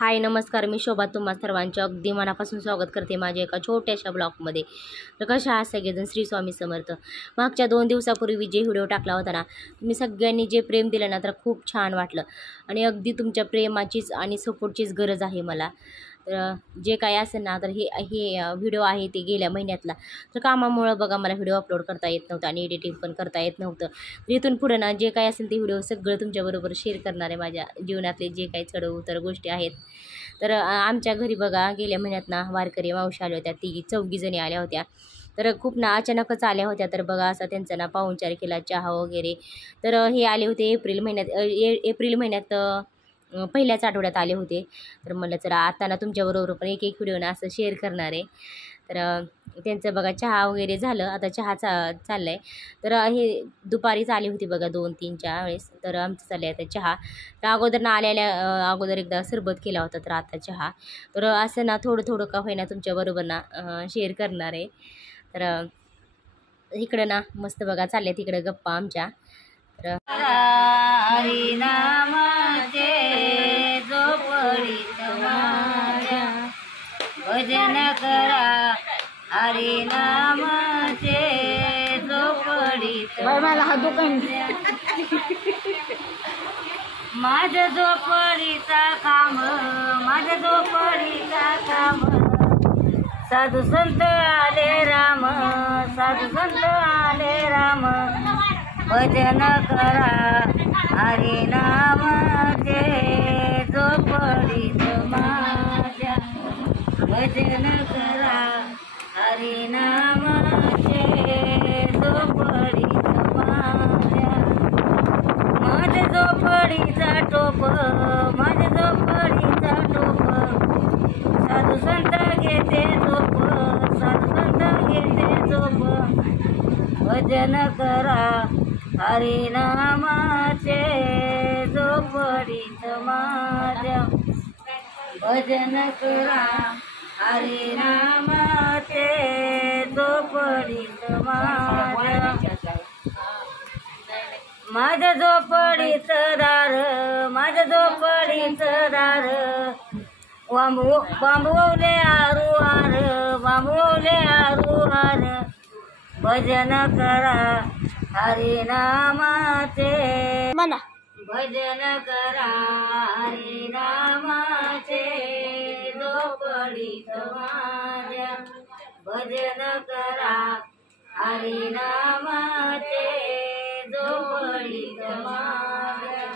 हाय नमस्कार, मी शोभा तुम्हा सर्वांचे अगदी मनापासून स्वागत करते माझ्या एका छोट्याशा ब्लॉगमध्ये. तर कशा आहात सगळेजण? श्री स्वामी समर्थ. मागच्या 2 दिवसापूर्वी जे व्हिडिओ टाकला होता ना, तुम्ही सगळ्यांनी जे प्रेम दिलं ना, तर खूप छान वाटलं आणि अगदी तुमच्या प्रेमाचीच आणि सपोर्टचीच गरज आहे मला. तर जे काही असेल ना, तर हे हे व्हिडिओ आहे ते गेल्या महिन्यातला. तर कामामुळं बघा मला व्हिडिओ अपलोड करता येत नव्हतं आणि एडिटिंग पण करता येत नव्हतं. तर इथून पुढं ना जे काही असेल ते व्हिडिओ सगळं तुमच्याबरोबर शेअर करणार आहे. माझ्या जीवनातले जे काही चढ-उतार गोष्टी आहेत. तर आमच्या घरी बघा गेल्या महिन्यात ना वारकरी मावशी आल्या होत्या, चौघी जणी आल्या होत्या. तर खूप ना अचानकच आल्या होत्या. तर बघा असा त्यांचा ना पाहुणचार केला, चहा वगैरे. तर हे आले होते एप्रिल महिन्यात, एप्रिल महिन्यात पहिल्याच आठवड्यात आले होते. तर म्हणलं चला आता ना तुमच्याबरोबर पण एक व्हिडिओ ना असं शेअर करणार आहे. तर त्यांचं बघा चहा वगैरे झालं, आता चहा चाललं आहे. तर हे दुपारीच आली होती बघा 2-3च्या वेळेस. तर आमचं चाललं आहे आता चहा. तर अगोदर ना आल्या अगोदर एकदा सरबत केला होता, तर आता चहा. तर असं ना थोडं थोडं का होईना तुमच्याबरोबर ना शेअर करणार आहे. तर इकडं ना मस्त बघा चालल्या तिकडं गप्पा आमच्या. तर हरिनामाचे झोपडीत माझ्या भजन करा, हरिनामाचे झोपडीत माझ्या झोपडीचा काम, माझ्या झोपडीचा काम. साधू संत आले राम, साधू संत आले राम. भजन करा, हरिनामाचे झोपडीत माझ्या. भजन करा, हरिनामाचे झोपडीत माझ्या. माझ्या झोपडीचा टोप, माझ्या झोपडीचा टोप. साधू संत घेते झोप, साधू संत घेते झोप. भजन करा, हरिनामाचे झोपडीत माझ्या. भजन करा, हरिनामाचे झोपडीत माझ्या. माझ्या झोपडीचं दार, माझ्या झोपडीचं दार. बांबवले आरू हार, बांबवले आरू हार. भजन करा, हरिनामाचे म्हणा. भजन करा, हरिनामाचे झोपडीत माझ्या. भजन करा, हरिनामाचे झोपडीत माझ्या.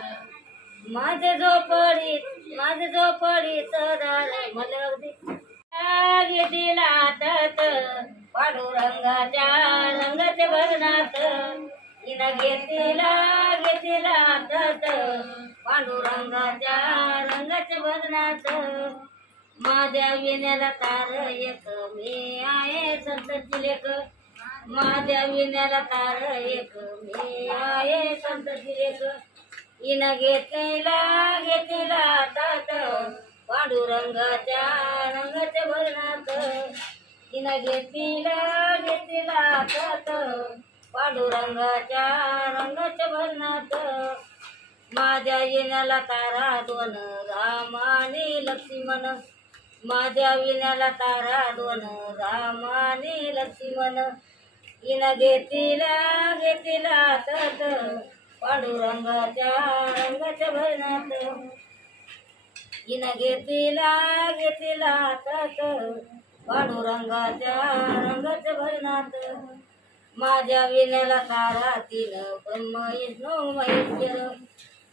माझ्या झोपडीत, माझ्या झोपडीचं दार. मला अगदी दिला हातात पांडुरंगाच्या रंगाच्या भरणात. हिनं घेतला घेतला हातात पांडुरंगाच्या रंगाच्या भरणात. माझ्या विण्याला तार एक, मी आहे संतांची लेक. माझ्या विण्याला तार एक, मी आहे संतांची लेक. हिनं घेतला घेतला हातात पांडुरंगाच्या रंगाच्या भरणात. हिनं घेतला घेतला हातात पांडुरंगाच्या रंगाच्या भरणात. माझ्या विण्याला तारा दोन, राम आणि लक्ष्मण. माझ्या विण्याला तारा दोन, राम आणि लक्ष्मण. हिनं घेतला घेतला हातात पांडुरंगाच्या रंगाच्या भरणात. हिनं घेतला घेतला हातात पांडुरंगाच्या रंगाच्या भरणात. माझ्या विण्याला तारा तीन, ब्रह्म विष्णू महेश्वर.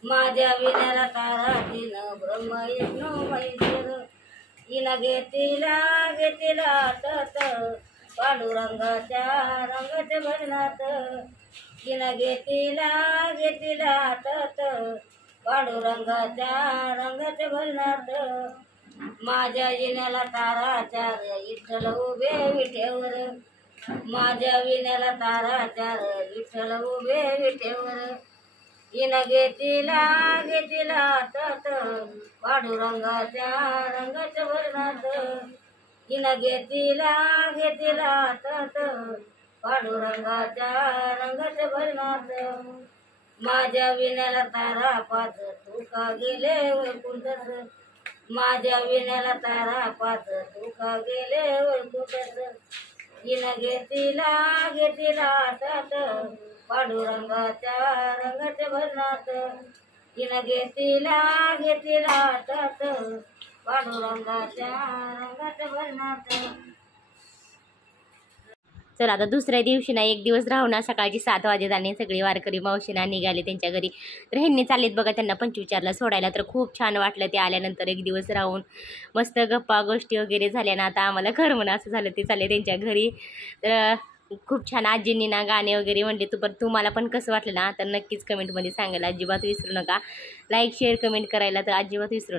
माझ्या विण्याला तारा तीन, ब्रह्म विष्णू महेश्वर. हिनं घेतला घेतला हातात पांडुरंगाच्या रंगाच्या भरणात. हिनं घेतला घेतला हातात पांडुरंगाच्या रंगाच्या भरणात. माझ्या विण्याला तारा चार, विठ्ठल उभे विठेवर. माझ्या विण्याला तारा चार, विठ्ठल उभे विठेवर. हिनं घेतला घेतला हातात पांडुरंगाच्या रंगाच्या भरणात. हिनं घेतला घेतला हातात पांडुरंगाच्या रंगाच्या भरणात. माझ्या विण्याला तारा पाच, तुका गेले वैकुंठच. माझ्या विण्याला तारा पाच तू का गेले ओळखूटच हिनं घेतीला हातात पांडुरंगाच्या रंगाच्या भरणात हिनं घेतीला हातात पांडुरंगाच्या रंगाच्या भरणात. चला आता दुसऱ्या दिवशी ना एक दिवस राहून ना सकाळची 7 वाजत आणि सगळी वारकरी मावशीना निघाले त्यांच्या घरी. तर ह्यांनी चाललेत बघा त्यांना पंचविचारला सोडायला. तर खूप छान वाटलं ते आल्यानंतर एक दिवस राहून मस्त गप्पा गोष्टी वगैरे झाल्या ना. आता आम्हाला खरं म्हणून असं झालं ते चालले त्यांच्या घरी. तर खूप छान आजींनी ना गाणे वगैरे म्हणले. तुम्हाला पण कसं वाटलं ना तर नक्कीच कमेंटमध्ये सांगायला अजिबात विसरू नका. लाईक शेअर कमेंट करायला तर अजिबात विसरू नका.